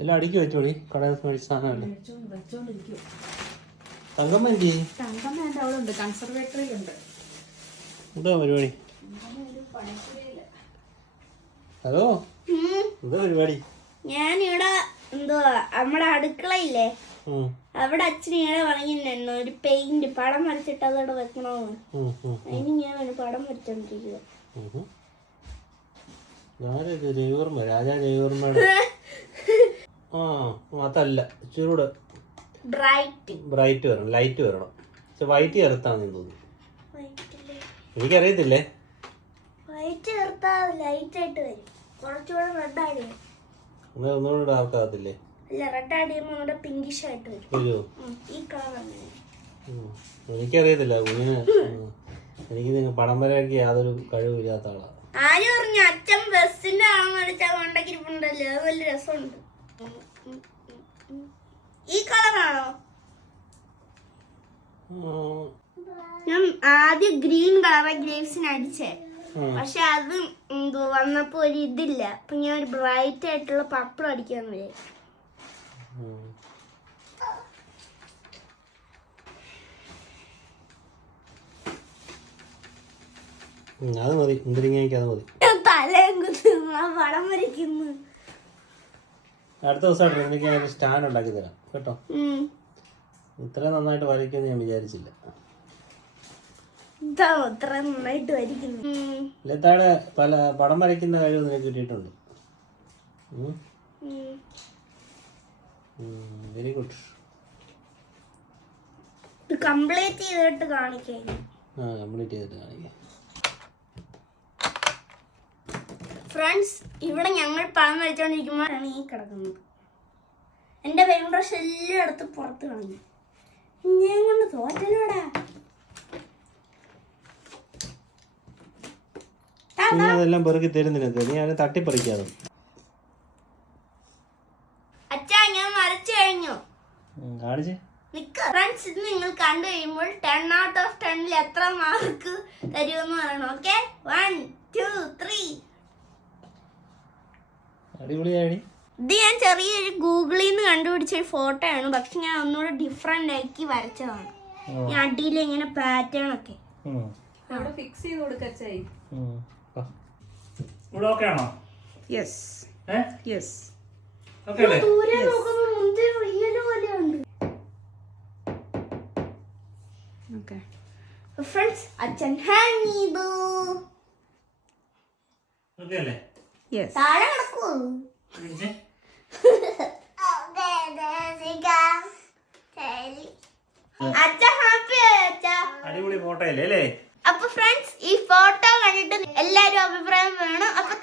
എല്ലാം അടിക്കി വെച്ചോടി കടയിൽ മേടിച്ച സാധനമല്ലേ. തങ്കമ്മ എന്തി എന്താ പരിപാടി? ഹലോ എന്താ പരിപാടി? ഞാനിവിടെ എന്തുവാ നമ്മുടെ അടുക്കളയില്ലേ അവിടെ അച്ഛൻ ഇങ്ങനെ പറഞ്ഞിട്ടുണ്ടായിരുന്നു ഒരു പെയിന്റ് പടം വരച്ചിട്ട് അതോടെ വെക്കണമെന്ന്. അതിന് ഞാൻ പടം വരച്ചോണ്ടിരിക്കുക. രാജാ രവിവർമ്മയുടെ അതല്ല ഇച്ചിരൂടെ ബ്രൈറ്റ് വരണം, ലൈറ്റ് വരണം. പക്ഷെ വൈറ്റ് ചേർത്താന്ന് തോന്നുന്നു. എനിക്കറിയത്തില്ലേ. വൈറ്റ് ചേർത്താ ലൈറ്റ് ആയിട്ട് വരും. കുറച്ചുകൂടെ റെഡ് ആഡ് ഒന്നുകൂടെ ഡാർക്ക് ആകത്തില്ലേ? അല്ല, റെഡ് ആഡ് ചെയ്യുമ്പോൾ നമ്മുടെ പിങ്കിഷ് ആയിട്ട് വരും. ഈ കളർ അങ്ങനെ. എനിക്കറിയത്തില്ല കുഞ്ഞിന്. എനിക്ക് പടം വരയ്ക്ക് യാതൊരു കഴിവില്ലാത്ത ആളാണ്. ആര് പറഞ്ഞു? അച്ഛൻ ബസ്സിന്റെ ആണെന്ന് വിളിച്ചാൽ കൊണ്ടക്കിരിപ്പുണ്ടല്ലോ, അത് വലിയ രസമുണ്ട്. ഈ കളറാണോ? ഞാൻ ആദ്യം ഗ്രീൻ കളറ് ഗ്രേപ്സിന് അടിച്ചേ, പക്ഷെ അത് എന്തോ വന്നപ്പോ ഒരു ഇതില്ല. അപ്പൊ ഞാൻ ഒരു ബ്രൈറ്റ് ആയിട്ടുള്ള പർപ്പിൾ അടിക്കാന്ന് വിചാരിച്ചു. അത് മതി, മുന്തിരിങ്ങയ്ക്ക് അത് മതി. തലയും പടം വരയ്ക്കുന്നു. അടുത്ത ദിവസം എനിക്ക് സ്റ്റാൻഡ് ഉണ്ടാക്കി തരാം കേട്ടോ. ഇത്രയും നന്നായിട്ട് വരയ്ക്കുമെന്ന് ഞാൻ വിചാരിച്ചില്ല. ലതാടെ പല പടം വരയ്ക്കുന്ന കഴിവ് നിനക്ക് കിട്ടിയിട്ടുണ്ട്. Very good. കംപ്ലീറ്റ് ചെയ്തിട്ട് കാണിക്കാം. കംപ്ലീറ്റ് ചെയ്തിട്ട് കാണിക്കാം. ഫ്രണ്ട്സ്, ഇവിടെ ഞങ്ങൾ പഴം വരച്ചോണ്ടിരിക്കുമ്പോഴാണ് ഈ കിടക്കുന്നത്. എന്റെ പെയിൻ ബ്രഷ് എല്ലായിടത്തും പുറത്ത് കളഞ്ഞു. ഞാൻ കൊണ്ട് തോറ്റലോടാ. അതെല്ലാം പെറുക്കി തരുന്നില്ല, നീ അതിനെ തട്ടിപ്പറിക്കാതെ. അച്ഛാ, ഞാൻ വരച്ചു കഴിഞ്ഞു. കാണിച്ചേ. ഫ്രണ്ട്സ്, ഇത് നിങ്ങൾ കണ്ടു കഴിയുമ്പോൾ 10 out of 10 എത്ര മാർക്ക് തരുമെന്ന് പറയണം. ഓക്കെ, 1 2 3. അടിപൊളിയായി. ഇത് ഞാൻ ചെറിയൊരു ഗൂഗിളിൽ നിന്ന് കണ്ടുപിടിച്ച ഒരു ഫോട്ടോ ആണ്, പക്ഷെ ഞാൻ ഒന്നുകൂടെ ഡിഫറെന്റ് ആക്കി വരച്ചതാണ്. ഞാൻ അടിയിൽ ഇങ്ങനെ പാറ്റേൺ ഒക്കെ ഫിക്സ് ചെയ്ത് കൊടുക്കച്ചായി. ദൂരെ നോക്കുമ്പോ മുന്തിരി റിയൽ പോലെയുണ്ട്. ഫ്രണ്ട്സ്, അച്ഛൻ ഹാങ് ചെയ്തു. താഴെ കിടക്കൂ. അടിപൊളി ഫോട്ടോ അല്ലേ? അപ്പൊ ഫ്രണ്ട്സ്, ഈ ഫോട്ടോ കണ്ടിട്ട് എല്ലാരും അഭിപ്രായം വേണം. അപ്പൊ